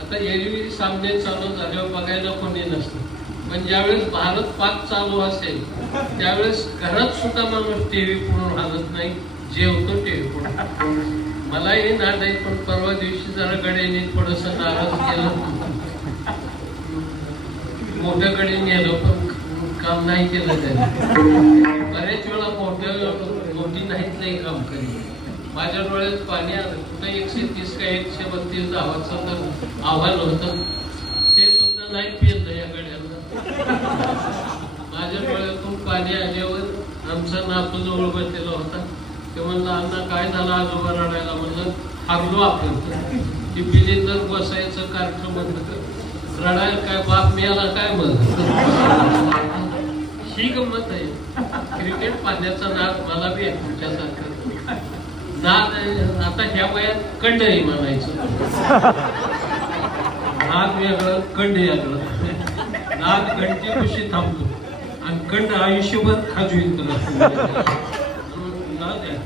आता एरवी सामने चालू झाल्यावर बघायला कोणी नसतं, पण ज्यावेळेस भारत पाक चालू असेल त्यावेळेस घरात सुद्धा माणूस टीव्ही पुढून हलत नाही, जेवतो टीव्ही पुढे. मलाही नाद आहे, पण परवा दिवशी जरा गड्याने थोडस नाराज केलं, मोठ्या गडी नेलं पण काम नाही केलं त्याने. बरेच वेळा मोठी नाहीत नाही काम करी. माझ्या डोळ्यात पाणी आलं. कुठे 130 का 132 धावाचं तर आव्हान होतं, ते सुद्धा नाही पेललं या गड्यांना. माझ्या डोळ्यातून पाणी आल्यावर आमचा नातू जवळ बसलेला होता. ते म्हणलं अण्णा काय झालं आजोबा रडायला? म्हणलं हारलो आपण. ती बिलिंदर बसायचं कार्यक्रम म्हणलं, रडायला काय बाप मिळाला काय म्हणत. ही गंमत आहे. क्रिकेट पाहण्याचा नाद मला बी आहे तुमच्यासारखं. नाद आता ह्या वयात कंडही म्हणायचं. नाद वेगळं कंड वेगळं. नाद घंटी कशी थांबतो आणि कंड आयुष्यभर खाजवीत नाद आहे.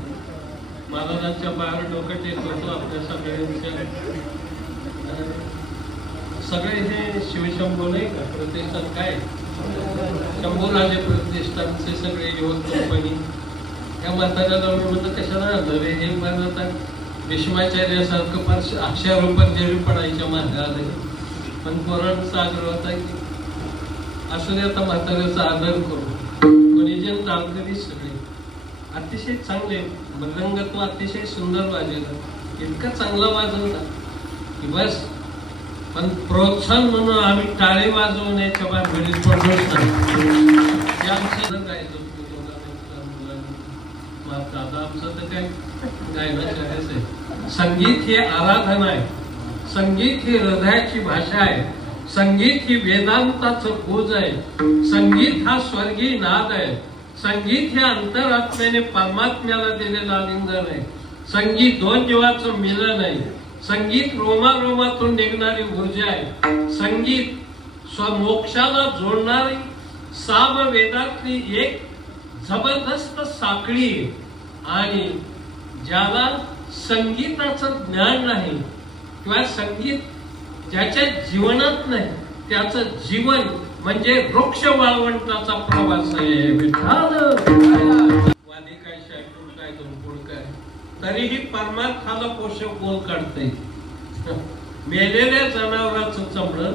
महाराजांच्या बाहेर डोकं टेक होतो आपल्या सगळ्यांच्या. सगळे हे शिवशंभू नाही का प्रतिष्ठान, काय शंभूराजे प्रतिष्ठानचे सगळे युवक कंपनी. या म्हाताऱ्याला म्हणलं कशाला आलं रे हे? आता भीष्माचार्यासारखं फार अक्षरोपर जेवी पडायच्या मार्गाला. पण पोरांचा आग्रह होता की असं आता म्हाताऱ्याचा आदर करू. गुणीजन जाणकरी सगळे अतिशय चांगले. मृदंग तो अतिशय सुंदर वाजवला, इतका चांगला वाजवला की बस. पण प्रोत्साहन म्हणून आम्ही टाळे वाजवण्याच्या भानगडीत पडलोच नाही. आमचं गायचं दादा आमचं तर काय गायनाचं आहे. संगीत ही आराधना आहे, संगीत ही हृदयाची भाषा आहे, संगीत ही वेदांताचं खोज आहे, संगीत हा स्वर्गीय नाद आहे, संगीत हे अंतरात्म्याने परमात्म्याला दिलेलं आलिंगन आहे, संगीत दोन जीवाचं मिलन आहे, संगीत रोमारोमातून निघणारी ऊर्जा आहे, संगीत स्वमोक्षाला जोडणारी सामवेदातली एक जबरदस्त साखळी. आणि ज्याला संगीताचं ज्ञान नाही किंवा संगीत ज्याच्या जीवनात नाही त्याचं जीवन म्हणजे वृक्ष वाळवंटाचा प्रवास आहे. वादी काय शायपूर काय धुमपूळ काय तरीही परमार्थाला पोषक बोल काढते. मेलेल्या जनावरांचं चमडं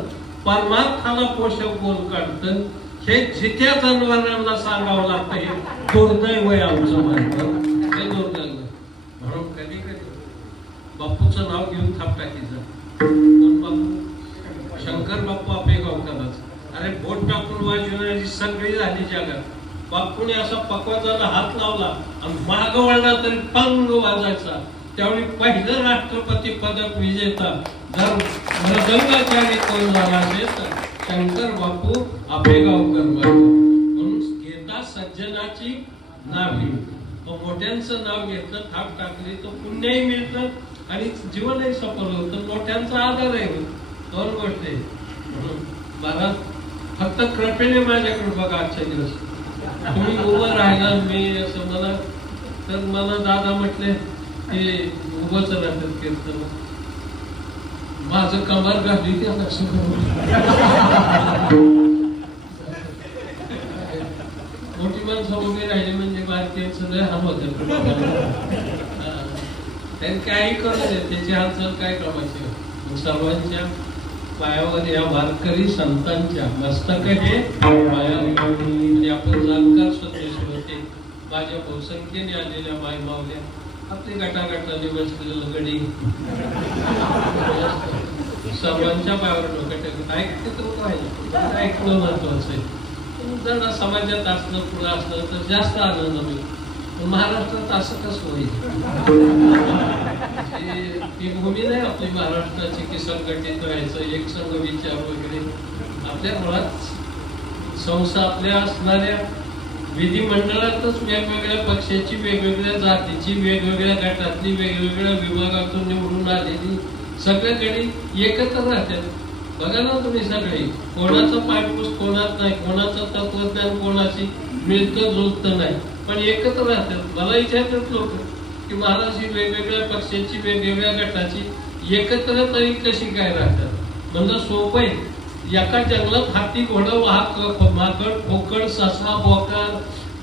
परमार्थाला पोषक बोल काढतं. हे जित्या जनावरांना सांगावं लागतं. हे दुर्दैव आहे आमचं म्हणतं. हे दुर्दैव म्हणून कधी कधी बापूचं नाव घेऊन थाप टाकीचं. कोण बापू? शंकर बापू आपले गावकराच. अरे बोट टाकून वाजवण्याची सगळी झाली जगात. बापूने असा पकवाजाला हात लावला आणि माग वळला तरी पंग वाजायचा. त्यावेळी पहिलं राष्ट्रपती पदक विजेता जर मृदंगाचार्य कोण झाला असेल तर शंकर बापू आपेगावकर. म्हणून घेता सज्जनाची नावी. मोठ्यांचं नाव घेतलं थाप टाकली तर पुण्यही मिळतं आणि जीवनही सफल होतं. मोठ्यांचा आदरही होतो. दोन गोष्टी. म्हणून मला फक्त कृपेने माझ्याकडे बघा आजच्या दिवस तुम्ही उभं राहिला. मी असं मला दादा म्हटले की उभंच राहतात कीर्तन. माझं कमर घातली त्या लक्ष मोठी माणसं उभी राहिली म्हणजे भारतीयांचं लय हाल होते. त्यांनी काही करू दे त्याची हालचाल काय कामाची. सर्वांच्या पायावर या वारकरी संतांच्या मस्तक हे पायावर आपण जाणकार सदस्य होते. माझ्या बहुसंख्येने आलेल्या माय मावल्या आपली गटागटाने बसलेलं गडी सर्वांच्या पायावर डोकं टाकून ऐकत राहिलं. ऐकणं महत्वाचं आहे. जर समाजात असलं पुढे असलं तर जास्त आनंद होईल. महाराष्ट्रात असं कसं होईल? ती भूमी नाही आपली महाराष्ट्राची की संघटित व्हायचं एक संघ विचार वगैरे. आपल्या मुळात संस्था आपल्या असणाऱ्या विधिमंडळातच वेगवेगळ्या पक्षाची, वेगवेगळ्या जातीची, वेगवेगळ्या गटातली, वेगवेगळ्या विभागातून निवडून आलेली सगळ्याकडे एकत्र राहतात. बघा ना तुम्ही सगळे. कोणाचं पायपूस कोणाच नाही, कोणाचं तत्वज्ञान कोणाची मिळतं जुळतं नाही, पण एकत्र राहतात. मला विचारतात लोक की महाराज ही वेगवेगळ्या पक्षाची, वेगवेगळ्या गटाची एकत्र तरी कशी काय राहतात? म्हणजे सोपं आहे. एका जंगलात हाती, घोडं, वाहक, माकड, खोकड, ससा, बोकड,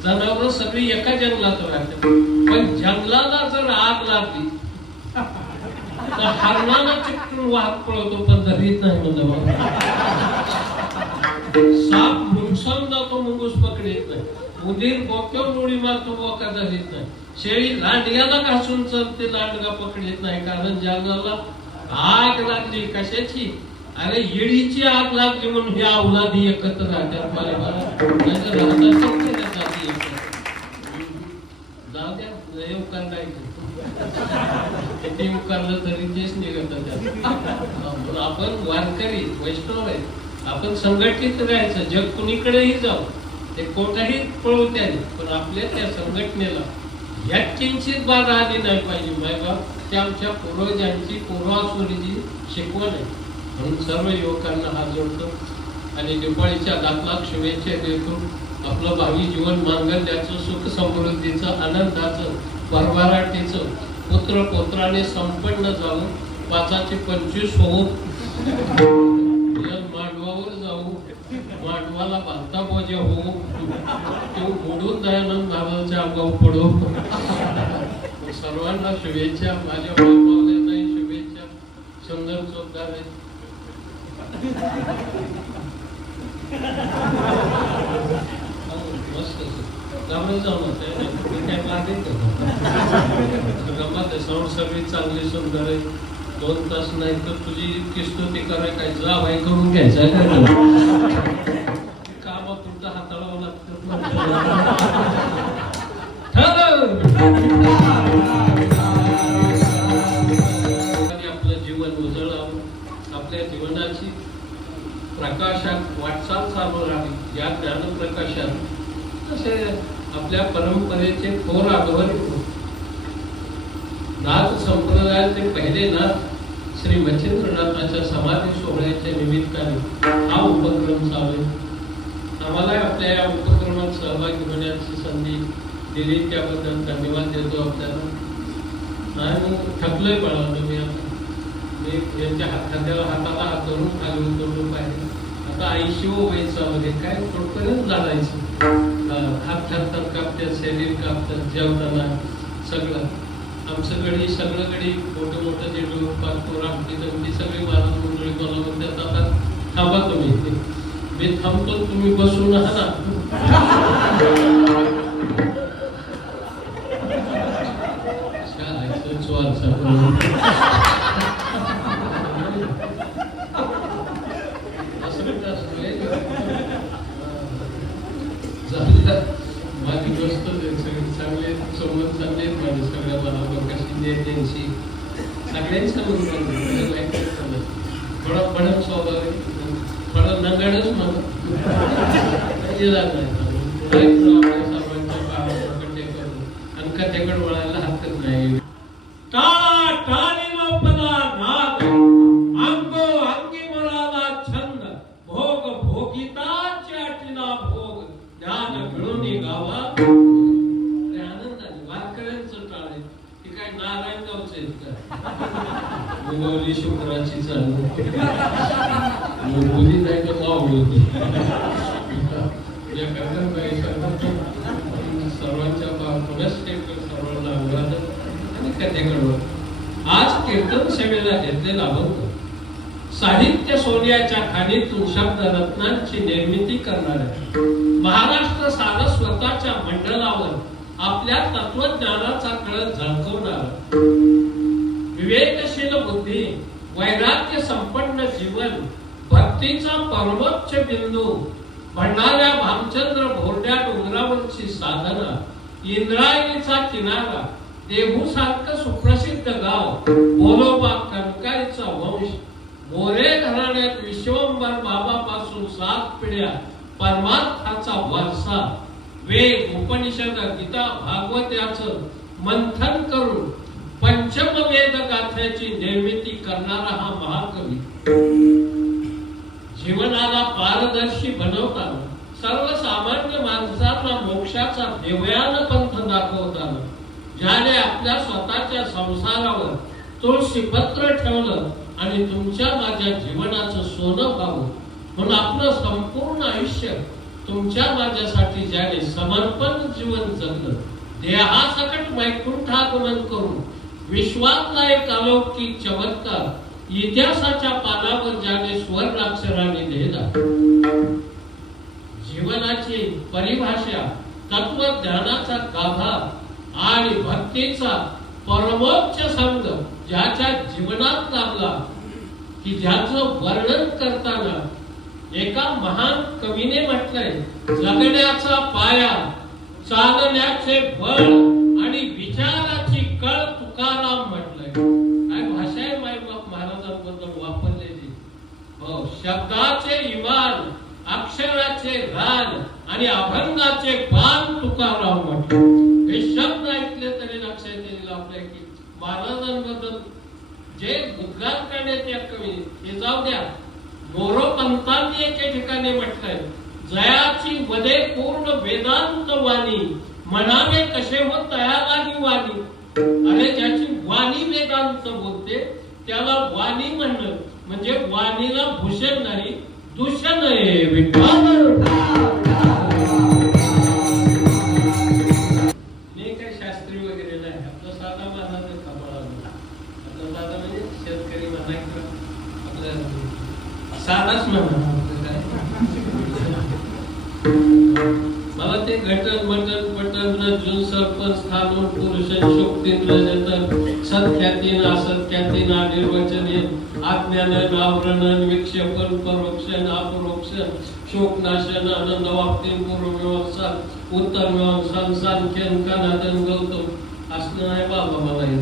जनावर सगळी एका जंगलात राहतात. पण जंगलाला जर आग लागली तर हरणाला चिकटून वाहक पळतो पण धरीत नाही. म्हणजे साप मुंगसून जातो, मुंगूस पकडीत नाही. उंदीर बोक्यावर उडी मारतो, बोका धरीत नाही. शेळी लांडग्याला घासून चलते, लांडगा पकडीत नाही. कारण जंगलाला आग लागली कशाची? अरे येळीची आग लागली म्हणून ह्या अवलादी एकत्र राहतात. जाऊ द्या, किती उकारलं तरी तेच निघत. आपण वारकरी वैष्णव आहे, आपण संघटित राहायचं. जग कुणीकडेही जाऊ, ते कोणताही पळू त्याने, पण आपल्या त्या संघटनेला ह्यात किंचित बाधा आली नाही पाहिजे. मायबाप ते आमच्या पूर्वजांची, पूर्वासुरीची शिकवण आहे. म्हणून सर्व युवकांना हात जोडतो आणि दिवाळीच्या लाख शुभेच्छा देतो. आपलं भावी जीवन मांगल्याचं, सुख समृद्धीचं, आनंदाचं, भरभराटीचं, पुत्र पुत्राने संपन्न जाऊन 5चे 25 होऊन मांडवावर जाऊ, मांडवाला बांधता बोजा होऊ, तो बुडून दयानंद महाराजांच्या अंगावर पडू. सर्वांना शुभेच्छा. माझ्या भावनांनाही शुभेच्छा. सुंदर चोपदार आहे. मस्त त्यामुळे जाऊन काय लागेल गमत आहे. साऊंड सर्व्हिस चांगली सुंदर आहे. 2 तास नाही तर तुझी इतकी स्तुती कराय काय जा बाई करून घ्यायचं काम तुमचं हाताळावं लागतं. आपलं जीवन उजळावं, आपल्या जीवनाची प्रकाशात वाटचाल चालू राहावी. या ज्ञानप्रकाशात असे आपल्या परंपरेचे थोर आगमन. नाथ संप्रदायाचे पहिले नाथ श्री मच्छिंद्रनाथाच्या समाधी सोहळ्याच्या निमित्ताने हा उपक्रम चालू. आम्हाला आपल्या या उपक्रमात सहभागी होण्याची संधी दिली त्याबद्दल धन्यवाद देतो आपल्याला. आणि थकलोय बाळालो मी. आता मी यांच्या खांद्याला हाताला हात धरून खाली उतरलो पाहिजे. आता 80 वय चालू आहे. काय थोडपर्यंत लागायचं. हात थरथर कापतात, शरीर कापतात, जेवताना सगळं आमचं गडी सगळं गडी मोठं मोठं जे डोर पाचपोर आमची जमती सगळी महाराज मंडळी मला म्हणतात आता थांबा तुम्ही. मी थांबतो, तुम्ही बसून आहा ना. माझी गोष्ट चांगले संबंध चांगले आहेत माझे सगळ्या महाप्रकाशी नेत्यांशी सगळ्यांचा थोडा भडक स्वभाव आहे, थोडा नंगाडच म्हणून आणि कथेकडे वळायला हरकत नाही. टाळा टाळीला पदा नाद, अंगो अंगी मुळाला छंद, भोग भोगिताची आटीला भोग, ज्ञान मिळून गावात आनंदाने. वारकऱ्यांचं टाळे ते काय नारायणगावचं आहेत का? मुंबई शुक्राची चालू मुली नाही तर मावळी होती. सर्वांच्या सर्वांना अभिवादन आणि कथेकडवर. आज कीर्तन सेवेला घेतलेला होतो. साहित्य सोन्याच्या खाणीतून शब्द रत्नांची निर्मिती करणाऱ्या महाराष्ट्र सारस्वताच्या मंडलावर आपल्या तत्वज्ञानाचा कळस झळकवणारा, विवेकशील बुद्धी, वैराग्य संपन्न जीवन, भक्तीचा परमोच्च बिंदू, भंडाऱ्या भामचंद्र भोरड्या डोंगरावरची साधना, इंद्रायणीचा किनारा, देहूसारखं सुप्रसिद्ध गाव, बोलोबा कनकाईचा वंश, मोरे घराण्यात विश्वंभर बाबापासून 7 पिढ्या परमार्थाचा वारसा, वेद, उपनिषद, गीता, भागवत याचं मंथन करून पंचम वेद गाथ्याची निर्मिती करणारा हा महाकवी, जीवनाला पारदर्शी बनवताना, सर्वसामान्य माणसांना मोक्षाचा दिव्यान पंथ दाखवताना, ज्याने आपल्या स्वतःच्या संसारावर तुळशीपत्र ठेवलं आणि तुमच्या माझ्या जीवनाचं सोनं व्हावं म्हणून आपलं संपूर्ण आयुष्य तुमच्या माझ्यासाठी ज्याने समर्पण जीवन जगलं, देहासकट वैकुंठागमन करून विश्वातला एक अलौकिक चमत्कार इतिहासाच्या पानावर ज्याने स्वर्णाक्षराने लिहिला, जीवनाची परिभाषा, तत्वज्ञानाचा गाभा आणि भक्तीचा परमोच्च संग ज्याच्या जीवनात लाभला की ज्याचं वर्णन करताना एका महान कवीने म्हटलंय, जगण्याचा पाया, चालण्याचे बळ आणि विचाराची कळ तुकाराम म्हटलंय. काय भाषा आहे मायबाप महाराजांबद्दल वापरलेली. हो, शब्दाचे इमान, अक्षराचे रान आणि अभंगाचे बाण तुकाराम म्हटलं. हे शब्द ऐकले तरी लक्षात येईल आपल्या की महाराजांबद्दल जे उद्गार करण्यात या कवी हे जाऊ द्या. मोरोपंतांनी एके ठिकाणी म्हटलंय, जयाची वदे पूर्ण वेदांत वाणी, म्हणावे कसे हो तयालागी वाणी. अरे ज्याची वाणी वेदांत बोलते त्याला वाणी म्हणणं म्हणजे वाणीला भूषण नाही, दूषण आहे. मी काही शास्त्री वगैरे नाही, आपलं साधा महाराज आपलं साधा म्हणजे शेतकरी म्हणा किंवा आपल्या साधाच म्हणा. मला ते घटन मटन पटन जून सरपंच खानून पुरुष शोक्तीन रजतन सत्ख्यातीन असत्ख्यातीन निर्वचन आज्ञान आवरणन विक्षेपण परोक्षण अपरोक्षण शोकनाशन आनंद वाप्तीन पूर्वमीमांसा उत्तरमीमांसा सांख्यन कनातन गौतम असं नाही बाबा मला ही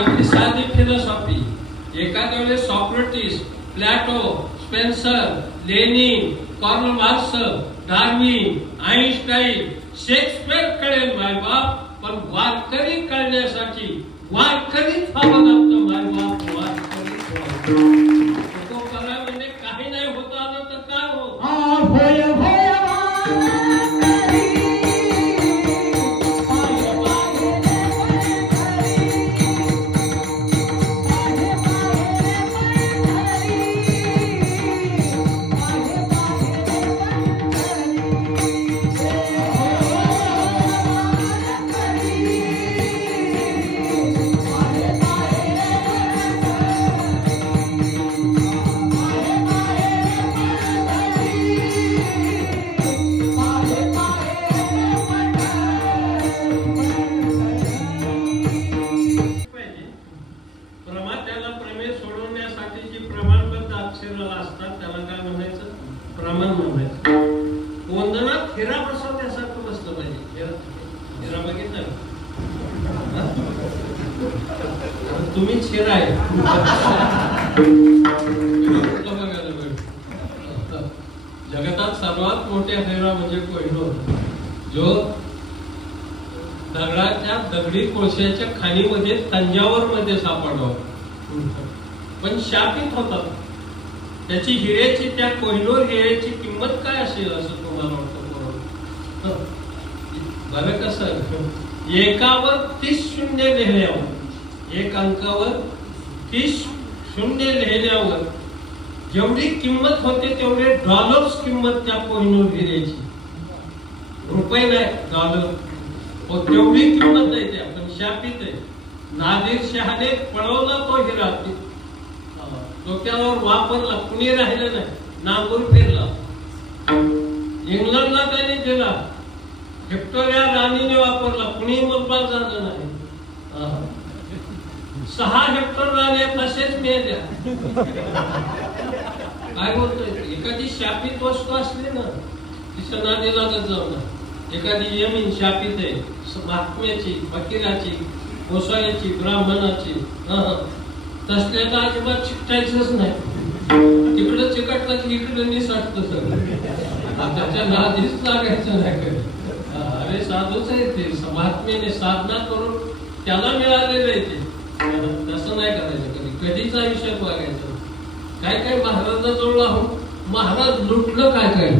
आपली साधी फिलॉसॉफी. एखाद्या वेळेस Socrates, plateau, Spencer, Lenin, Karl Marx, Darwin, Einstein, Shakespeare कळेल मायबाप, पण वारकरी कळण्यासाठी वारकरीच व्हावं लागतं मायबाप. वारकरीच व्हावं. तो करा म्हणजे काही नाही होत आलं तर काय हो. तुम्ही छेरा आहे जगतात सर्वात मोठे हिरा म्हणजे कोहिनूर, जो दगडाच्या दगडी कोळशाच्या खाणीमध्ये तंजावर मध्ये सापडला, पण शापित होता. त्याची हिरेची, त्या कोहिनूर हिरेची किंमत काय असेल असं तुम्हाला वाटतं? बरं कसं एकावर 30 शून्य लिहिल्यावर, एक अंकावर 30 शून्य लिहिल्यावर जेवढी किंमत होते तेवढे डॉलर्स किंमत त्या कोहिनूर हिऱ्याची. रुपये नाही, डॉलर. तेवढी किंमत आहे त्या, पण शापित आहे. नादिर शहाने पळवला तो हिरा, डोक्यावर वापरला, कुणी राहिलं नाही, नांगूर फिरला. इंग्लंडला त्याने दिला, व्हिक्टोरिया राणीने वापरला, कुणी मुलबाल झालं नाही. 6 हेक्टर राणी तसेच मेल्या. काय बोलतोय? एखादी शापित वस्तू असली ना तिचं नादी लागत जाऊ ना. एखादी जमीन शापित आहे, महात्म्याची, फकीराची, गोसाळ्याची, ब्राह्मणाची, तसल्याला अजिबात चिकटायचंच नाही. तिकडं चिकटलं की इकडं निसटतं सगळं, त्याच्या नादीच लागायचं नाही. अरे साधूच आहे ते, महात्म्याने साधना करून त्याला मिळालेलं आहे ते. तसं नाही करायचं कधी, कधीच आयुष्यात वागायचं. काय काय महाराजाजवळ आहोत, महाराज लुटलं काय काय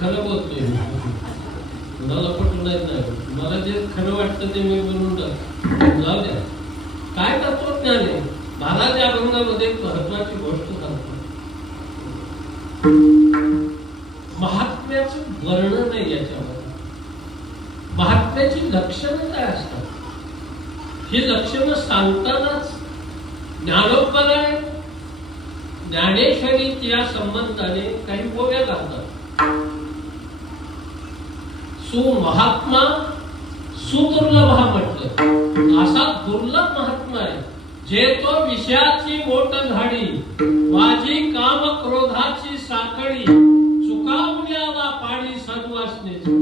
खरं बोलतोय, कुणाला पटून नाही. मला जे खरं वाटतं ते मी बोलून जाऊ द्या. काय तत्वज्ञान आहे? महाराज या अभंगामध्ये एक महत्वाची गोष्ट सांगतो. महात्म्याचं वर्णन नाही याच्यामध्ये. महात्म्याची लक्षणं काय असतात ही लक्षणं सांगतानाच ज्ञानोबराय ज्ञानेश्वरी या संबंधाने काही बोल्या घालतात. सुमहात्मा सुदुर्लभ हा म्हटलं. असा दुर्लभ महात्मा आहे जे तो विषयाची मोठ झाडी माझी काम क्रोधाची साखळी चुकावण्याला पाणी सद्वासनेची.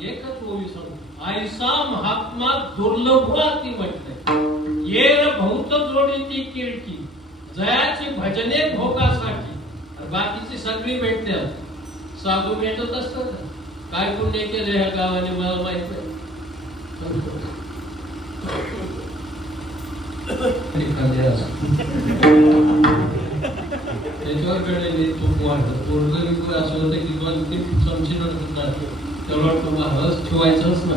एकच ओवी सांगतो. ऐसा महात्मा दुर्लभ ती म्हटलंय. येर भौत जोडी ती कीर्ती जयाची भजने भोगासाठी. बाकीची सगळी भेटते. साधू भेटत असतात. काय पुण्य केले ह्या गावाने मला माहित नाही. त्याच्यावर कळलेली तूप वाटत पोरग असं होतं की 2-3 चमचे नडतात. त्याला वाटतं महाराज ठेवायचंच ना.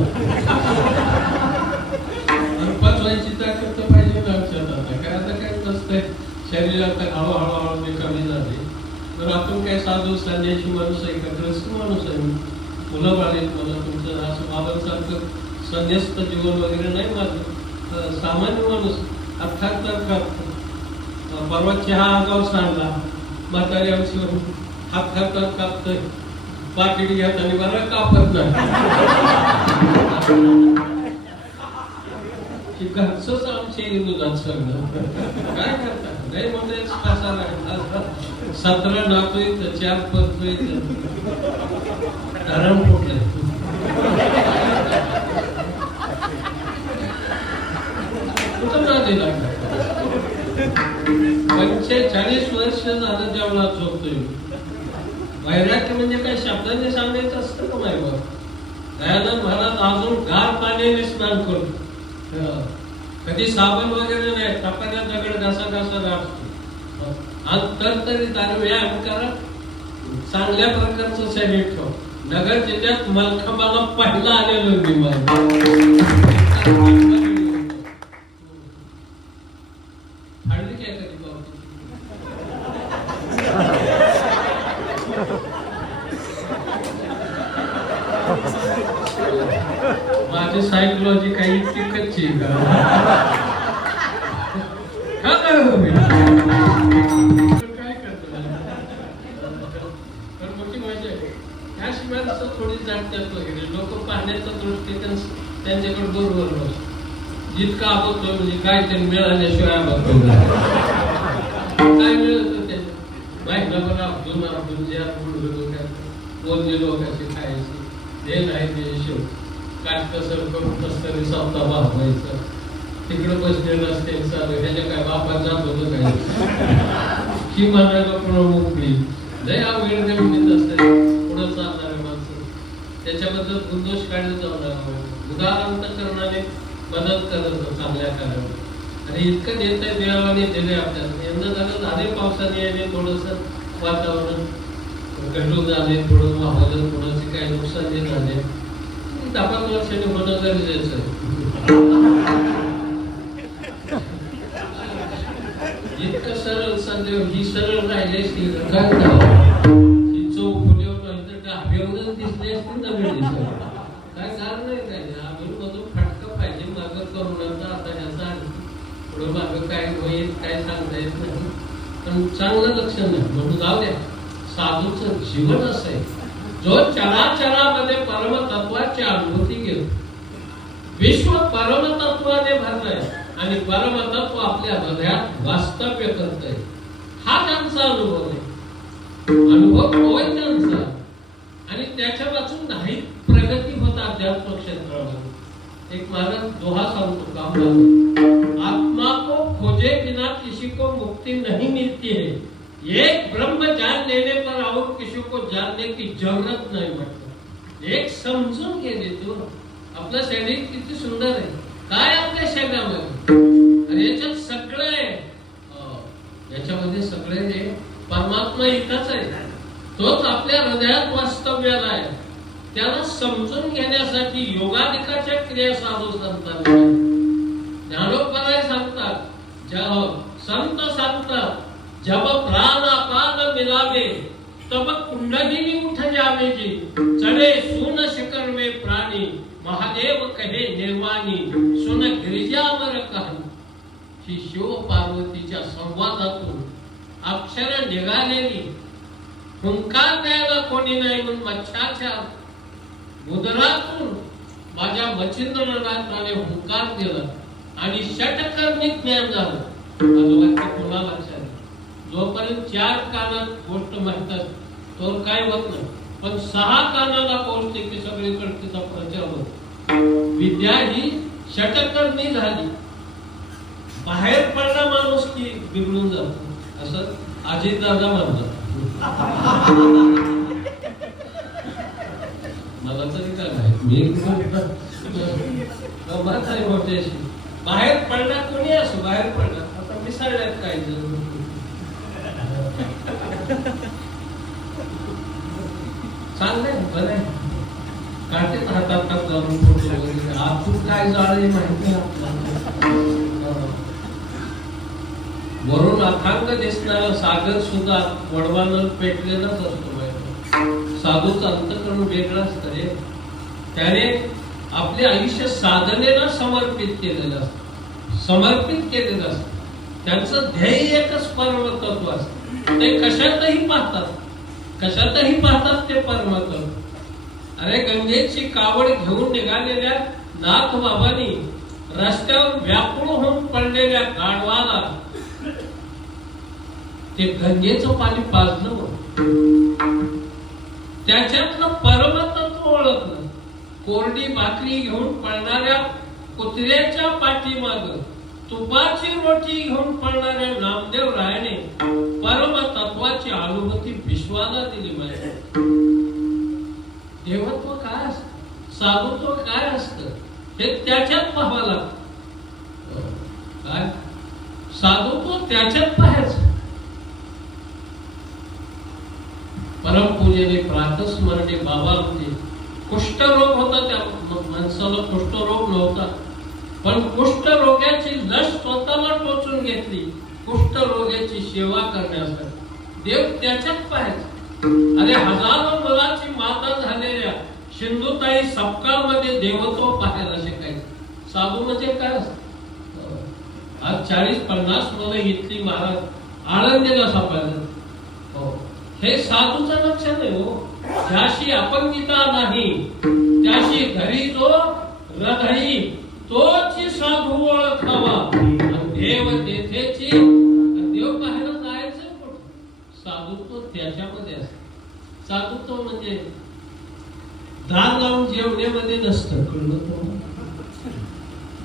पचवायची ताकद तर पाहिजे लक्षात. आता काय आता काय नसतंय शरीरात हळूहळू जे कमी झाले. तर आपण काय साधू संन्यासी माणूस आहे का ग्रस्त माणूस आहे. मुलं बाळेल मला तुमचं असं बाबांसारखं संन्यस्त जीवन वगैरे नाही माझं. सामान्य माणूस अर्थात परवा चहा आगाव सांडला म्हातारी आमच्यावर हात हातात कापतोय पाकिट घ्यात आणि बरं कापत नाही. घरचंच आमचे दुधात सगळं काय करतात नाही म्हणजे 17 नातोय 4 पतोय धरण फुटलंय. कुठं ना दिला 45 वर्ष झालं जेवणात झोपतोय. वैराग्य म्हणजे काय शब्दांनी सांगायचं असतं का माहिती. दयानंद महाराज अजून गार पाण्याने स्नान करतो. कधी साबण वगैरे नाही. कपाऱ्यात दगड घासा राहतो. तरतरीत आणि व्यायाम करा. चांगल्या प्रकारचं शरीर ठेव. नगर जिल्ह्यात मलखांबाला पहिला आलेलो विमान. फाडली काय कधी पावती. माझी सायकोलॉजी काही इतकी कच्ची काय करतो तर मोठी मजा आहे. त्याशिवाय असं थोडी जाणत्यात वगैरे लोक पाहण्याचा दृष्टी त्यांच्याकडे बरोबर नसतो. जितका आबोधतो म्हणजे काय ते मिळाल्याशिवाय आबोधतो काय मिळत त्याच्या महिनाभर अब्दुल जे बोलले लोकांची खायची हे नाही ते शेव काटकसर करून कसतरी सप्ताह भागवायचं. तिकडे बसलेलं असते चालू ह्याच्या काय बापात जात होतं काय की म्हणायला पुन्हा मोकळी लय अवघड गणित असते. पुढं चालणारे माणसं त्याच्याबद्दल गुंदोष काढत जाऊ नका. उदाहरणकरणाने मदत करत चांगल्या कार्यावर. आणि इतकं देत आहे देवाने दिले आपल्याला. यंदा झाले पावसाने याने थोडस वातावरण घटून झाले. थोडं वाहलं थोडंसे काही नुकसान झाले. 10-15 वर्षांनी होणं गरजेचं आहे. इतकं सरळ संदेव ही सरळ राहिले काय ही चौक फुलेवर तर डाब्यावरच दिसले असतील ना. काय कारण नाही काय अजून मधून फटका पाहिजे. मागं करुणाचा आता ह्याचा पुढं मागं काय होईल काय सांगता येत नाही. पण चांगलं लक्षण नाही म्हणून जाऊ द्या. साधूचं जीवन असं आहे जो चराचरामध्ये परमतत्वाची अनुभूती घेतो. विश्व परमतत्वाने भरलंय आणि परमतत्व आपल्या हृदयात वास्तव्य करतंय. हा त्यांचा अनुभव आहे. अनुभव होय त्यांचा आणि त्याच्या वाचून नाही प्रगती होत अध्यात्म क्षेत्रामध्ये. एक महाराज दोहा सांगतो काम आत्मा को खोजे बिना किसी को मुक्ती नहीं मिलती है. एक ब्रह्म जान लेने पर और किसी को जानने की जरूरत नाही म्हटलं. एक समजून गेले तू आपलं शरीर किती सुंदर आहे. काय आपल्या शरीरामध्ये आणि याच्यात सगळं आहे. याच्यामध्ये सगळे परमात्मा एकच आहे. तोच आपल्या हृदयात वास्तव्याला आहे. त्याला समजून घेण्यासाठी योगाधिकाच्या क्रिया साधू संतांनी ज्ञानोबराय सांगतात, संत सांगतात, जब प्राण अपान मिलावे तब कुंडलिनी उठ जावे जी, चढ़े सुन शिखर में प्राणी महादेव कहे निर्वाणी, सुन गिरिजावर कहाणी. ही शिव पार्वतीच्या संवादातून अक्षर निघालेली, हुंकार द्यायला कोणी नाही म्हणून मच्छाच्या उदरातून माझ्या मच्छिंद्रनाथाने हुंकार दिला आणि षटकर्णी ज्ञान झालं. कोणा लक्षात, जोपर्यंत 4 कानात गोष्ट म्हणतात तो काय होत नाही, पण 6 कानाला पोहोचते की सगळीकडे तिचा प्रचार होतो. विद्या ही षटकर्णी झाली. बाहेर पडला माणूस की बिघडून जातो, असं अजितदादा म्हणतात. मला तरी काय माहित, मी बाहेर पडला कोणी असो, बाहेर पडला. आता मिसळल्यात काय चाललंय बरं आहे, काढते हातात आपण काय जाळे माहिती. वरून अथांग दिसणारा सागर सुद्धा वडवानं पेटलेलाच असतो. साधूचं अंतःकरण वेगळं असतं रे. त्याने आपले आयुष्य साधनेला समर्पित केलेलं असतं, समर्पित केलेलं असतं. त्यांचं ध्येय एकच परमतत्व असतं. ते कशातही पाहतात ते परमतत्व. अरे गंगेची कावड घेऊन निघालेल्या नाथ बाबांनी रस्त्यावर व्याकुळ होऊन पडलेल्या गाढवाला ते गंगेचं पाणी पाजलं, त्याच्यातलं परमतत्व ओळखलं. कोरडी भाकरी घेऊन पळणाऱ्या कुत्र्याच्या पाठीमाग तुपाची रोटी घेऊन पळणाऱ्या नामदेव रायाने परमतत्वाची अनुभूती विश्वाला दिली. माहिती देवत्व काय असत, साधुत्व काय असत हे त्याच्यात पाहावं लागतं. काय साधुत्व त्याच्यात पाहायचं. परमपूजेने प्रातस्मरणे बाबा म्हणजे कुष्ठरोग होता, त्या माणसाला कुष्ठरोग नव्हता, पण कुष्ठरोग्याची लस स्वतःला टोचून घेतली कुष्ठरोग्याची सेवा करण्यासाठी. देव त्याच्यात पाहायचा. अरे हजारो मुलाची माता झालेल्या सिंधुताई सपकाळ मध्ये देवत्व पाहायला शिकायचं. साधू म्हणजे काय असतं, आज 40-50 मुलं इथली महाराज आळंदीला सापडलं. हे साधूचं लक्षण आहे हो. ज्याशी अपंगिता नाही त्याशी घरी जो हृदयी तोची साधू ओळखावा. देव तेथेची, देव पाहायला जायचं कुठं. साधुत्व त्याच्यामध्ये असत. साधुत्व म्हणजे दार लावून जेवण्यामध्ये नसतं, कळलं तो.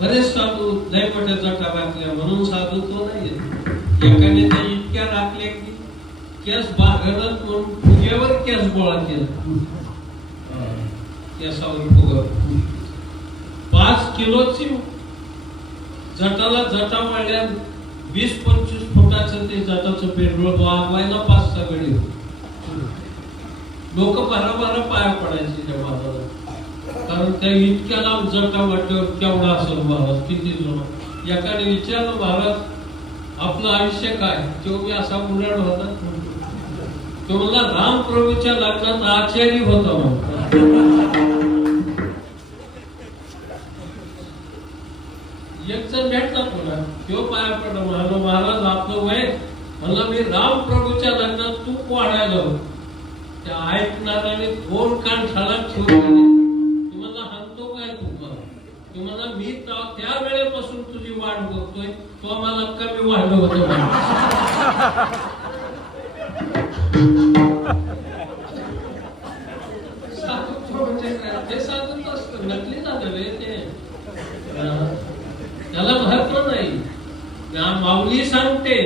बरेच साधू लय मोठ्या जटा राखल्या म्हणून साधुत्व नाही. एकाने त्या इतक्या राखल्या की केस बागडत म्हणून फुग्यावर केस गोळा केला. केसावर फुगा 5 किलोची जटाला जटा वाढल्या 20-25 फुटाचं ते जटाचं पेट्रोल वागवायला 5-6 गडी. लोक बारा पाया पडायचे त्या महाराजाला, कारण त्या इतक्या लांब जटा वाटल्यावर केवढा असेल महाराज, किती जण. एकाने विचारलं महाराज आपलं आयुष्य काय, तो मी असा उडाड होता. तो मला रामप्रभूच्या लग्नात आचार्य होता एक जण भेटला पुन्हा, तो पाया पडला. म्हणालो महाराज आपलं वय, म्हणला मी रामप्रभूच्या लग्नात तूप वाढायला होत. त्या ऐकणाऱ्याने 2 कान ठळक ठेवून तुम्हाला हाणतो काय तुम्हाला मी त्या वेळेपासून तुझी वाट बघतोय, तो मला कमी वाढलं होतं. साधुत्व म्हणजे काय, ते साधुत्व असतं, नकली झालं रे ते. त्याला महत्व नाही. माऊली सांगते,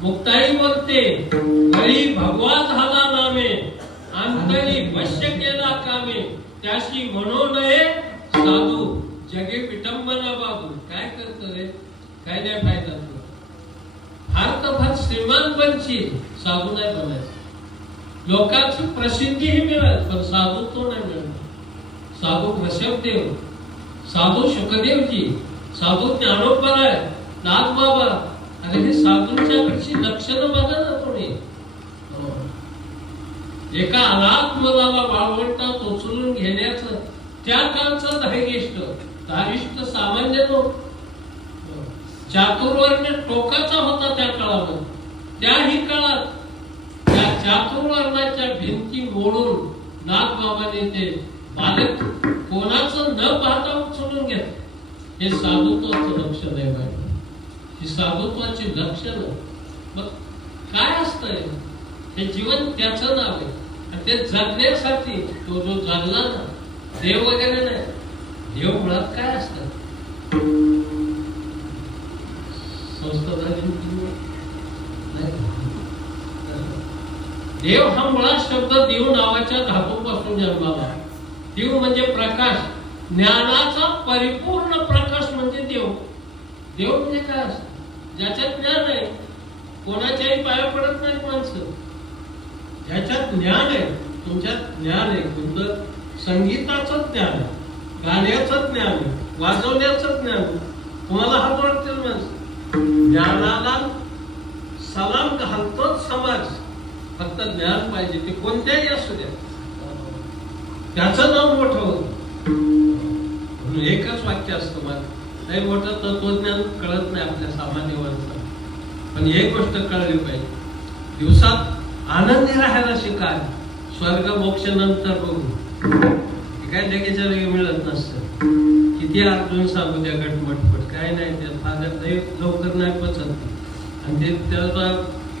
मुक्ताई बोलते, घरी भगवा झाला नामे, अंतरी वश्य केला कामे, त्याशी म्हणू नये साधू, जगे विटंबना बाबू. काय करत रे, काय नाही फायदा तुला. फार तर फार श्रीमान बनशील, साधू नाही बनायचं. लोकांची प्रसिद्धीही मिळत, पण साधुत्व नाही मिळत. साधू वृषभदेव, साधू शुकदेवजी, साधू ज्ञानोबराय, नाथबाबा, अरे हे साधूंच्याकडची लक्षणं बघा ना तुम्ही. एका अनाथ मुलाला वाळवंटात उचलून घेण्याचं त्या काळचं धारिष्ट सामान्य लोक, चातुर्वर्ण टोकाचा होता त्या काळामध्ये. त्याही काळात त्या चातुर्वर्णाच्या भिंती मोडून नाथबाबाने ते बालक कोणाचं न पाहता उचलून घेतलं. हे साधुत्वाचं लक्षण आहे बाई, ही साधुत्वाची लक्षण. मग काय असतंय हे जीवन, त्याचं नाव आहे. आणि ते जगण्यासाठी तो जो जगला ना, देव वगैरे नाही, देव मुळात काय असतात, देव हा मुळात शब्द देव नावाच्या धातूपासून जन्माला. देव म्हणजे प्रकाश, ज्ञानाचा परिपूर्ण प्रकाश म्हणजे देव. देव म्हणजे काय असतं, ज्याच्यात ज्ञान आहे, कोणाच्याही पाया पडत नाहीत माणसं. ज्याच्यात ज्ञान आहे, तुमच्यात ज्ञान आहे, तुमचं संगीताचं ज्ञान आहे, गाण्याचं ज्ञान आहे, वाजवण्याचं ज्ञान आहे, तुम्हाला हात वाटतील माणसं. ज्ञानाला सलाम घालतोच समाज, फक्त ज्ञान पाहिजे, ते कोणत्याही असू द्या, त्याचं नाव मोठं होतं. एकच वाक्य असतं माझं, काही मोठं तत्वज्ञान कळत नाही आपल्या सामान्य माणसाला. पण एक गोष्ट कळली पाहिजे, दिवसात आनंदी राहायला शिका. स्वर्ग मोक्ष नंतर बघू, काय जगाच्या वेळी मिळत नसतं. किती अर्जुन सांगू त्या गटमटपट, काय नाही, त्या लवकर नाही पचत, आणि ते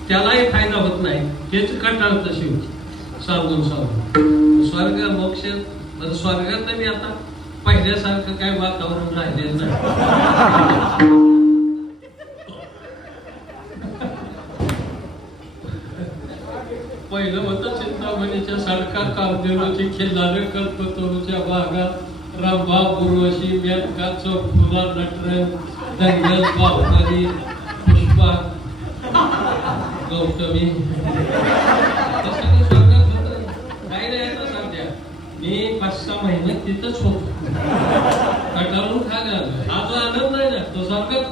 त्यालाही फायदा होत नाही, तेच कंटाळतं शेवटी सांगून सांगून. स्वर्ग मोक्ष, स्वर्गात मी आता पहिल्यासारखं काय वातावरण राहिलेलं नाही. पहिलं होतं चिंतामणीच्या सारखा कावदेवाची खिल्लारे कल्पतरूच्या भागात रंभा उर्वशी मेनका चौफुला नटरंग दंगल बाहुबली पुष्पा गौतमी स्वर्गात होत काही नाही. आता सध्या मी 5-6 महिने तिथंच होतो, कटाळून खायला आलो. हा जो आनंद आहे ना, तो स्वर्गात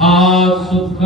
हा सुख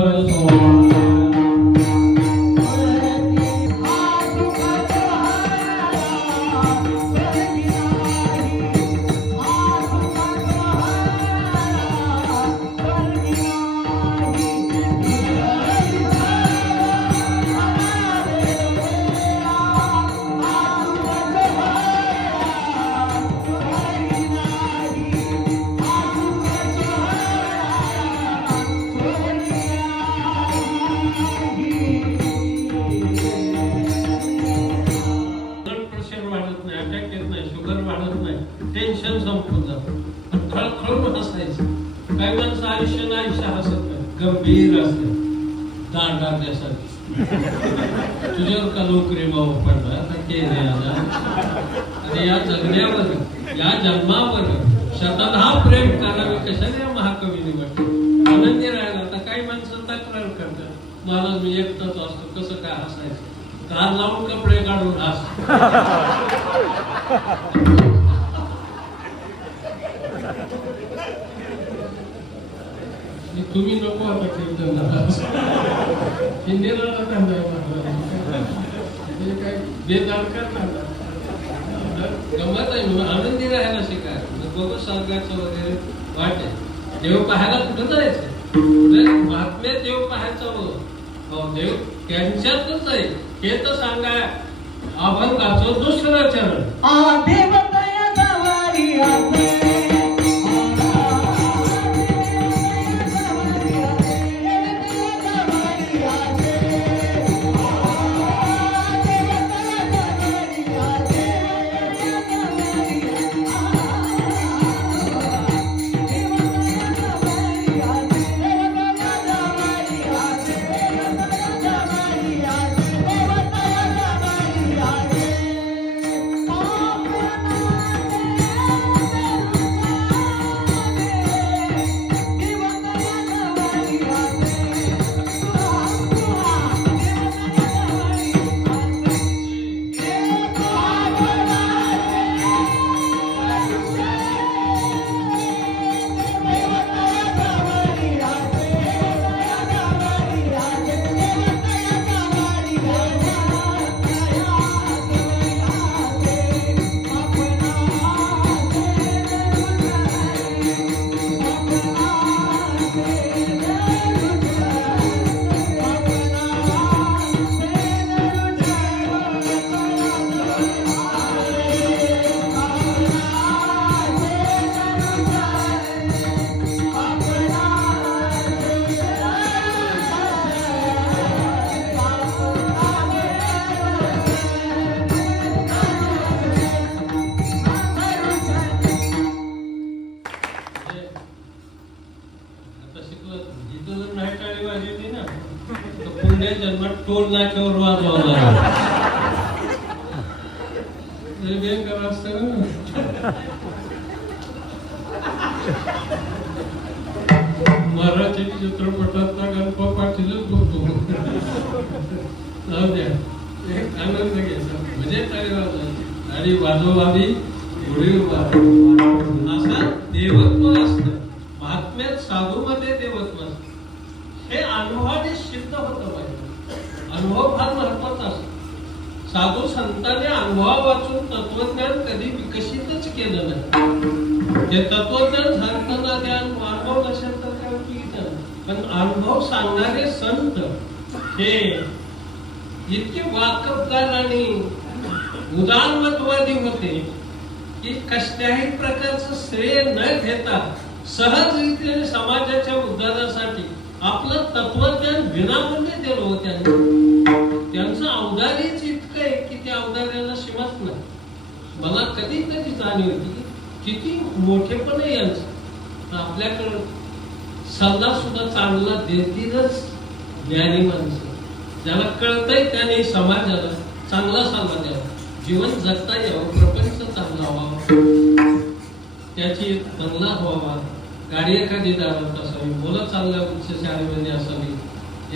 टेन्शन संपून जातं, खळखळून हसायचं. काही माणसं आयुष्य हसत नाही, गंभीर असते, दांडाण्यासाठी. तुझ्यावर का नोकरी भाऊ पडला, आणि या जगण्यावर, या जन्मावर शतधा प्रेम करावे, कशाने महाकवीने म्हटलं. आनंदी राहायला. आता काही माणसं तक्रार करतात, मला मी एकटाच असतो, कसं काय हसायचं, कान लावून कपडे काढून हस. तुम्ही नको आता कीर्तनला, हिंदीला काय बेदारकार गमत आहे. आनंदी राहायला शिकाय. बघू स्वर्गाचं वगैरे वाट आहे. देव पाहायला कुठं जायचं, महात्म्य देव पाहायचं. देव त्यांच्यातच आहे हे तर सांगा. अभंगाचं दुसरं चरण, पहिल्या जन्मात टोल नाक्यावर वाजवला बेंकर असतं मराठी चित्रपटातला गणपा पाटीलच बोलतो. जाऊ द्या, एक आनंद घ्यायचा म्हणजे टाळी वाजवायची आणि वाजोवावी घोडी असा देवत्व असतं. महात्म्यात साधूमध्ये देवत्व असतं. हे अनुभवाने सिद्ध होतं पाहिजे. अनुभव फार महत्वाचा असतो. साधू संतांनी अनुभव वाचून तत्वज्ञान कधी विकसितच केलं नाही. ते तत्वज्ञान सांगताना त्या अनुभव नसेल तर काय उपयोगी नाही. पण अनुभव सांगणारे संत हे इतके वाकबगार आणि उदारमतवादी होते की कसल्याही प्रकारचं श्रेय न घेता सहजरित्याने समाजाच्या उद्धारासाठी आपलं तत्वज्ञान विनामूल्य दिलं होतं. त्यांचं औदार्यच इतकं आहे की त्या औदार्याला सीमाच नाही. मला कधी कधी जाणीव होती किती मोठेपण आहे यांचं. आपल्याकडं सल्ला सुद्धा चांगला देतीलच ज्ञानी माणसं. ज्याला कळतंय त्याने समाजाला चांगला सल्ला द्यावा, जीवन जगता यावं, प्रपंच चांगला व्हावा, त्याची बंगला व्हावा, गाडी एखादी दारात असावी, मुलं चांगल्या उच्च शाळेमध्ये असावी,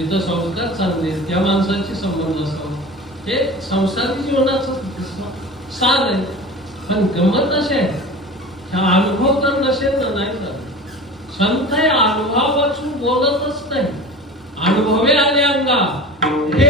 इथं संस्कार चांगले, त्या माणसाचे संबंध असावा. हे संसारी जीवनाचं सार आहे. पण गंमत अशी आहे, हा अनुभव तर नसेल ना, नाही तर संत हे अनुभव वाचून बोलतच नाही. अनुभवे आले अंगा हे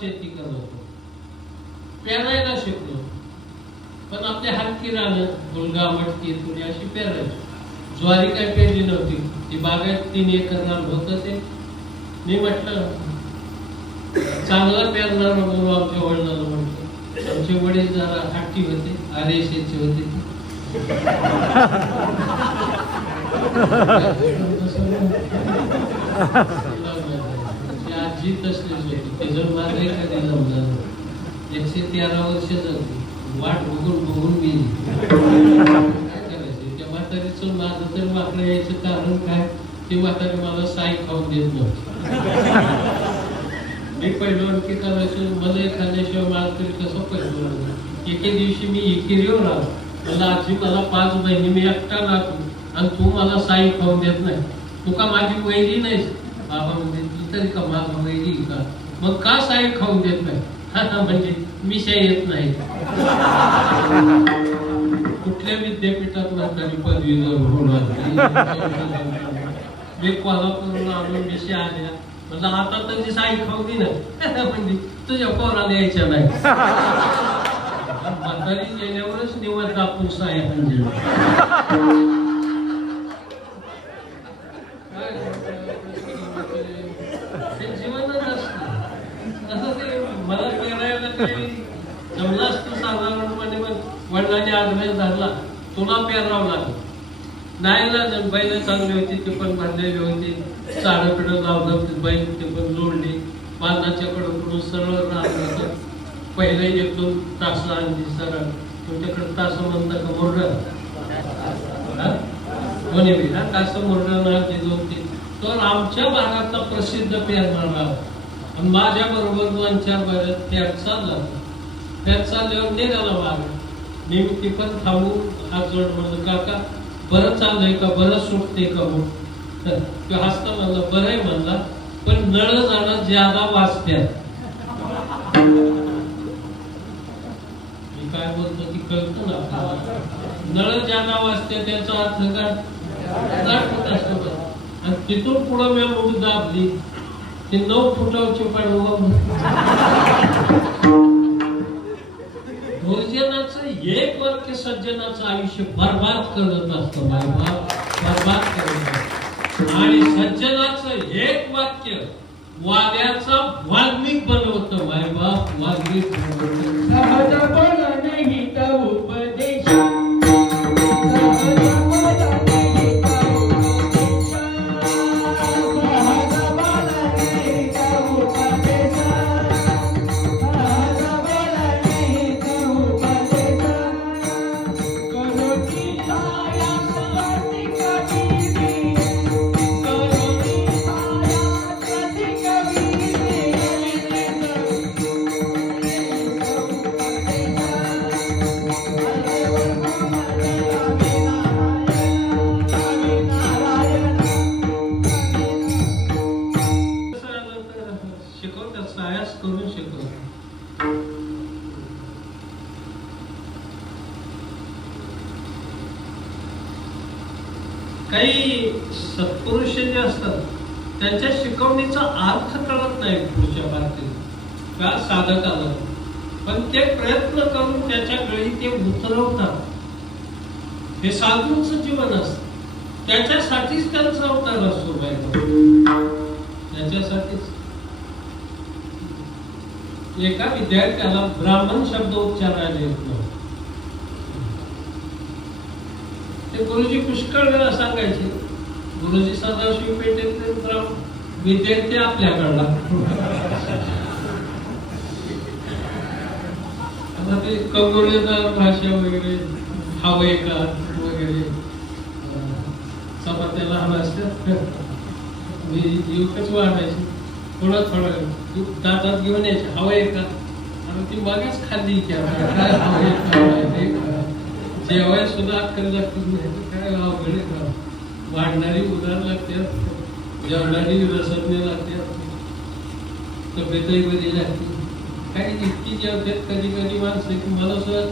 शेती करत होतो, पेरायला शिकलो. पण आपल्या हातकी राहणं गुलगा मटकी थोडी अशी पेरायची. ज्वारी काय पेरली नव्हती. ती बागायत 3 एकर रान होतं. ते मी म्हटलं चांगला पेरणार म्हणून आमच्या वडिलांना म्हटलं. आमचे वडील जरा हट्टी होते, आरएसएचे होते. आजी तसलीच होती. त्याचं मागे कधी जमलं 113 वर्ष झाली. वाट बघून बघून गेली. काय करायचं त्या म्हातारीचं. माझं तर वाकडं यायचं कारण काय, ते म्हातारी मला साई खाऊन देत नव्हती. मी पैलवानकी करायचो. मला खाल्ल्याशिवाय मला तरी कसं पैलवान. एके दिवशी मी इकिरीवर आलो. मला आजी मला 5 बहिणी, मी एकटा लागतो आणि तू मला साई खाऊन देत नाही. तू का माझी वैरी नाहीस? बाबा म्हणजे तू तरी का माझा वैरी का? मग का साई खाऊन देत नाही? म्हणजे मिशा येत नाही. कुठल्या विद्यापीठात म्हातारी पदवीधर होणार. मी कोल्हापूरून आणून मिशा आल्या. म्हणजे आता तर ती साई खाऊ दे ना. म्हणजे तुझ्या पोराला यायच्या नाही. म्हातारी गेल्यावरच निवड आपण साई म्हणजे जीवनच असतं. असं ते मला पेरायला काही जमलं असतं साधारणपणे. वडिलांनी आग्रह धरला, तुला पेरावं लागलं. नाही ना, बैल चांगली होती, ते पण बांधलेली होती. चाडं पिढं लावलं बैल, ते पण जोडले. बांधाच्याकडं पुढून सरळ राहत होतं. पहिले 1-2 तास आणली सरळ. तुमच्याकडे तास म्हणतात का मुरडं? कोणी बी ना तास मुरडं ना ते 2-3. तर आमच्या भागातला प्रसिद्ध पेरणारा. आणि माझ्या बरोबर 2-4 बऱ्याच पेर चालला. पेर चालल्यावर निघाला माग. मी ती पण थांबून हात जोड म्हणलं, काका बरं चाललंय का, बरं सुटते का? मग तो हसता म्हणला, बरं आहे म्हणला, पण नळ जाणं ज्यादा वाचत्यात. मी काय बोलतो ती कळतं ना आपल्याला. नळ ज्यादा वाचते त्याचा अर्थ काय? आणि तिथून पुढं मी मूठ दाबली. ते 9 फुटावरचे पाडून दुर्जनाचं एक वाक्य सज्जनाचं आयुष्य बर्बाद करत असतं मायबाप, बर्बाद करत असतं. आणि सज्जनाचं एक वाक्य वाद्याचा वाल्मिक बनवतं मायबाप, वाल्मिक बनवतं. सहज बोलणे हित उपदेश, काही सत्पुरुष जे असतात त्यांच्या शिकवणीचा अर्थ कळत नाही पुढच्या भारतीय का साधकाला, पण ते प्रयत्न करून त्याच्या गळी ते उतरवतात. हे साधूंचं जीवन असतं, त्याच्यासाठीच त्यांचा अवतार असतो त्याच्यासाठीच. एका विद्यार्थ्याला ब्राह्मण शब्द उच्चारायला येत नव्हते. ते गुरुजी पुष्कळ वेळा सांगायचे, गुरुजी सदाशिव पेठेतले विद्यार्थी आपल्याकडला. आता ते कंगोळीदार भाषा वगैरे, हवय का वगैरे, चपात्या लहान असतात मी युवकच वाढायची, थोडं दातात घेऊन यायचे, हवय का, आणि ती मागेच खाल्ली की काय हवय का, जेवाय सुद्धा अक्कल लागत नाही. काय अवघड का, वाढणारी उदार लागते, जेवणारी रसज्ञ लागते, तब्येतही बरी लागते. काही इतकी जेवतात कधी कधी माणसं की मला सुद्धा,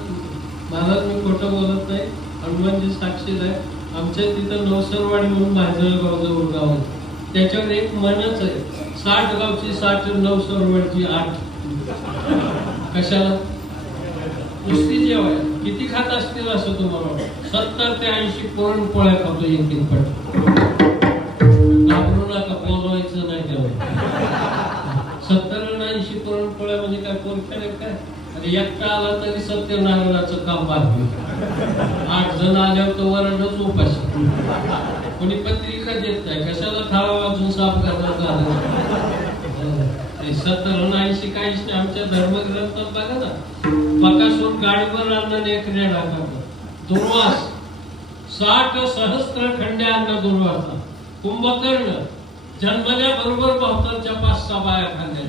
मला मी खोटं बोलत नाही, हनुमानजी साक्षीला आहे. आमच्या तिथं नवसरवाडी म्हणून भाजळगाव जवळ गाव आहे, त्याच्यावर एक मनच आहे, 60 गावची 60 नवसरवाडची 8. कशाला नुसती जेवाय किती खात असतील असं तुम्हाला 70 ते 80 पुरणपोळ्या खातो एक एक पट. घाबरू नका, बोलवायचं नाही तेव्हा. 70 आणि 80 पुरणपोळ्या म्हणजे काय पोरखेड काय, आणि एकटा आला तरी सत्यनारायणाचं काम बांधलं. 8 जण आल्यावर तो वरणच उपाशी, कोणी पत्रिका देत नाही, कशाला थाळा वाजून साफ करण्यात आलं. 70 आणि 80 काहीच नाही. आमच्या धर्मग्रंथात बघा ना, बकासूर गाडीवर आणणं एक रेडा करतात, दुर्वास 60 सहस्त्र खंडे अन्न दुर्वासा, कुंभकर्ण जन्मल्याबरोबर बहुतांच्या 5-6 बाया खाल्ल्या,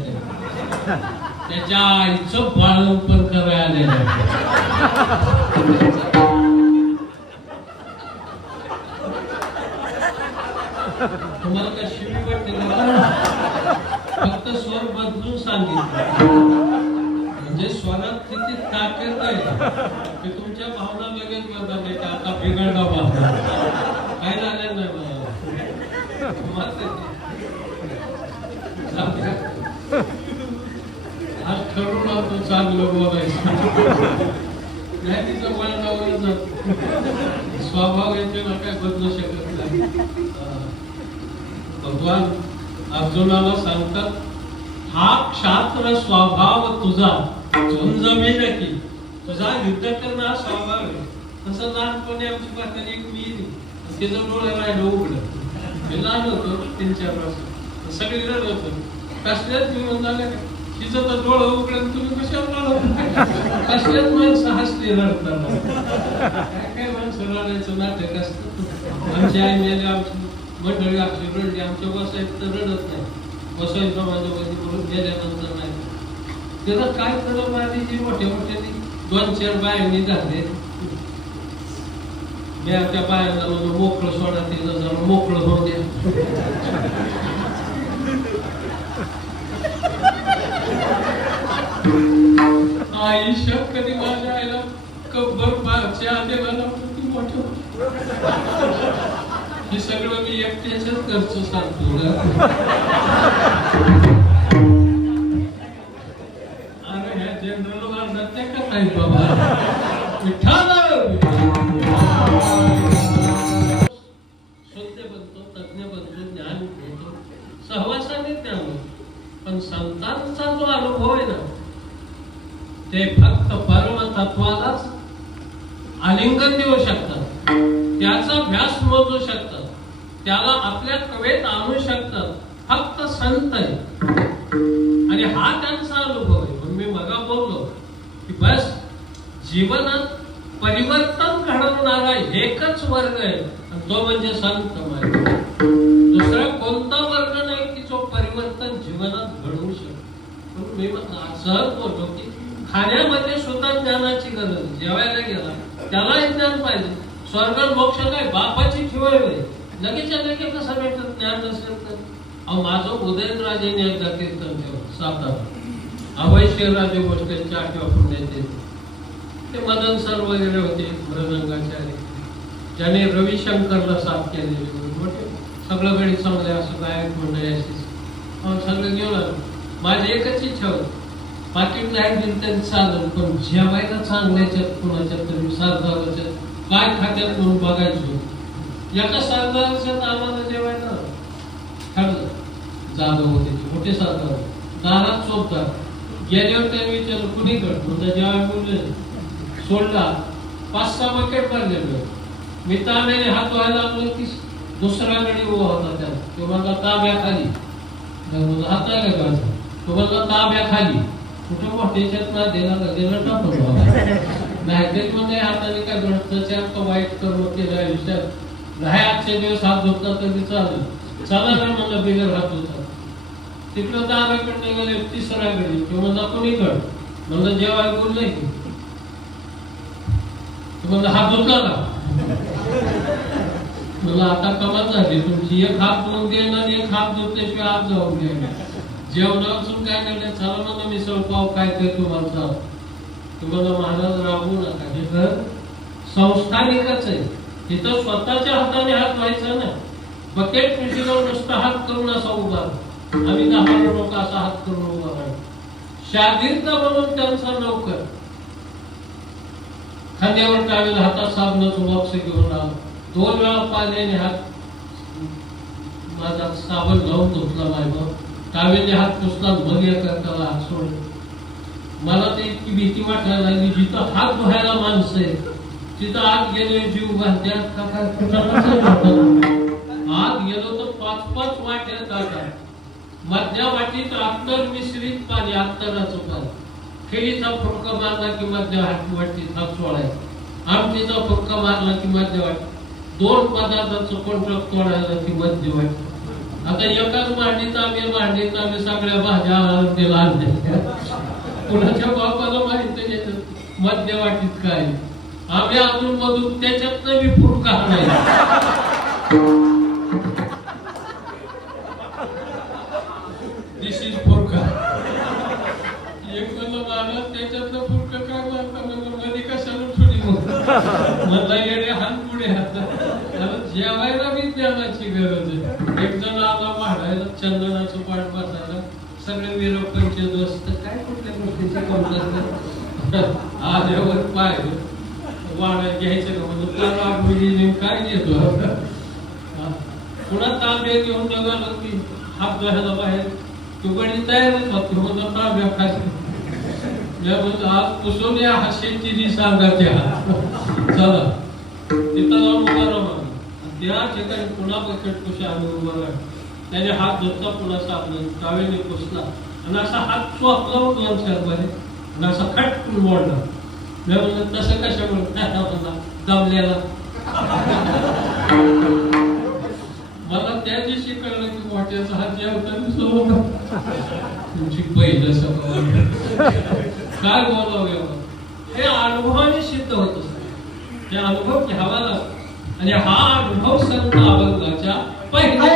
त्याच्या आईचं बाळंपण करायला आलेलं. तुम्हाला काय शिवी वाटते का? फक्त स्वर बदलून सांगितलं म्हणजे स्वरात किती ताकद आहे की तुमच्या भावना लगेच बदलले. आता बिघडला भावना काय झालं नाही आज ठरवून होतो चांगलं बोलायचं नाही, तिचं मनावर जात स्वभाव याचे ना काय बदलू शकत नाही. भगवान अर्जुनाला सांगतात, हा क्षात्र स्वभाव तुझा झुंज मी नक्की, तुझा युद्ध करणं हा स्वभाव आहे. तसं लहानपणी आमची पाहता एक मी तिचं डोळं राहिलं उघडं, मी लहान होतो 3-4 वर्ष, सगळी रड होतो, कसल्याच घेऊन झालं का तिचं तर डोळं उघडं, तुम्ही कशाला रडत, कसल्याच माणसं हसली रडताना. काय काय माणसं रडायचं नाटक असतं. आमची आई मेली, आमची मंडळी आमची रडली, आमच्या बसायत तर रडत नाही, बसायचं माझ्यामध्ये म्हणून गेल्यानंतर नाही. त्याला काय कळलं माझी जी मोठ्या मोठ्याने 2-4 बायांनी झाले, मी त्या बायांना म्हणून मोकळं सोडा, तिला जरा मोकळं होऊ द्या. आयुष्यात कधी माझ्या आईला कब्बर चहा द्यायला ती मोठं हे सगळं मी एकट्याच्याच घरचं सांगतो. अरे ह्या जनरल वार्डात ते का नाही बाबा शुद्ध बनतो, तज्ञ बनतो, ज्ञान घेतो, सहवासाने ज्ञान. पण संतांचा जो अनुभव आहे ना ते फक्त परमतत्वालाच आलिंगन देऊ शकतात, त्याचा व्यास मोजू शकतात, त्याला आपल्या कवेत आणू शकतात फक्त संत आहे. आणि हा त्यांचा अनुभव आहे. म्हणून मी मगा बोललो की बस जीवनात परिवर्तन घडवणारा एकच वर्ग आहे आणि तो म्हणजे संत मार्ग. दुसरा कोणता वर्ग नाही की जो परिवर्तन जीवनात घडवू शकतो. म्हणून मी सहज बोलतो की खाण्यामध्ये सुद्धा ज्ञानाची गरज. जेवायला गेला त्यालाही ज्ञान पाहिजे. स्वर्ग मोक्ष काय बापाची ठेवाय लगेच लगेच कसं भेटत ज्ञान नसेल तर. अहो माझं उदयनराजेने एकदा कीर्तन ठेवलं सातारा अभय शिवराजे गोष्टींच्या आठव्या पुण्याचे ते मदन सर वगैरे होते मृदंगाचार्य ज्याने रविशंकरला साथ केलेले मोठे सगळं गडी चांगले असं गायक मंडळी अशी सगळं घेऊन आलो. माझी एकच इच्छा होती पाकिट नाही दिली तरी चालेल पण जेवायला चांगल्याच्यात कुणाच्या तरी सरदाराच्या काय खात्यात म्हणून बघायचो. एका सरदाराच्यात आम्हाला जेवायला ठरलं. जाधव होते ते मोठे सरदार दारात शोधतात गेल्यावर त्यांनी विचारलं कुणी कट म्हणजे जेव्हा बोलले सोडला 5-6 बकेट भरलेलो. मी तांब्याने हात व्हायला लागलो की दुसरा गडी उभा होता त्याला तो म्हणला ताब्याखाली हात आहे का तो म्हणला ताब्याखाली कुठं मोठ्याच्यात ना देणार टाकून नाही ते म्हणजे हाताने काय घडतं वाईट कर्म केलं आयुष्यात नाही आजचे दिवस हात धुतला तरी चालेल चला ना म्हणलं बिगर हात धुतात. तिकडं दाराकडे गेले तिसरा गडी तो म्हणला कुणीकड म्हणलं जेव्हा बोललंय की म्हणलं हात धुतला का म्हणलं आता कमाल झाली तुमची. एक हात धुवून देणं एक हात धुतल्याशिवाय हात जाऊन द्यायला जेवणापासून काय करणार. चला म्हणलं मिसळ पाव काय ते तुम्हाला तुम्हाला महाराज राबवू नका. हे घर संस्थानिकच आहे. तिथं स्वतःच्या हाताने हात व्हायचा ना. बकेट पिशवीवर नुसता हात करून असा उभा आम्ही 10 लोक असा हात करून उभा राहतो. शागिर्द म्हणून त्यांचा नौकर खांद्यावर टावेल हातात साबणाचं बॉक्स घेऊन आलो. 2 वेळा पाण्याने हात माझा साबण लावून धुतला माझा टावेने हात पुसला मग एका हात सोडला. मला ते इतकी भीती वाटायला लागली जिथं हात धुवायला माणसं आहे तिथं आत गेले जीव घालत्यात आत गेलो तर 5-5 वाट्या जातात. मधल्या वाटीत अत्तर मिश्रित पाणी अत्तराचं पाणी खेळीचा फुटका मारला की मधल्या वाटीत हात सोडायचा. आमटीचा फुटका मारला की मधल्या वाटी 2 पदार्थाचं कोंट्रक तोडायला की मध्य वाटी. आता एकाच मांडीत आम्ही सगळ्या भाज्या दिला आणल्या. कुणाच्या बापाला माहिती याच्यात मध्य वाटीत काय आम्ही अजून मधून त्याच्यात मी फुटका नाही. दिस इज फुटका. एक म्हणलं मला त्याच्यातलं फुटका काय मारता म्हणलं मध्ये कशाला थोडी म्हणला येणे हात पुढे हात जेवायला मी ज्ञानाची गरज आहे. एक जण आला वाढायला चंदनाचं पाठ बसायला सगळे वीरपंचे दोस्त काय कुठल्या गोष्टीचे कमतात आल्यावर पाहिलं वाढायला घ्यायचं का म्हणजे काय घेतो पुन्हा तांबे घेऊन निघालो की हात धुवायला बाहेर तो गडी तयारच होती म्हणून तांब्या खाली म्हणलं आज पुसून या हास्याची सांगा त्या चला तिथं जाऊन उभा राहा. त्या ठिकाणी पुन्हा बकेट पुशी आम्ही उभा राहा. त्याने हात धुतला पुन्हा साबण टावेने पुसला आणि असा हात चोपला 2-4 बारे आणि असा खटकून मोडला. मी म्हणलं तसं कशामुळे दमलेला. मला त्या दिवशी कळलं की मोठ्याचा हात जेवताना तुमची पहिलं सगळं काय बोलावं हे अनुभवाने सिद्ध होत असत. हे अनुभव घ्यावा लागतो आणि हा अनुभव संत अभंगाच्या पहिल्या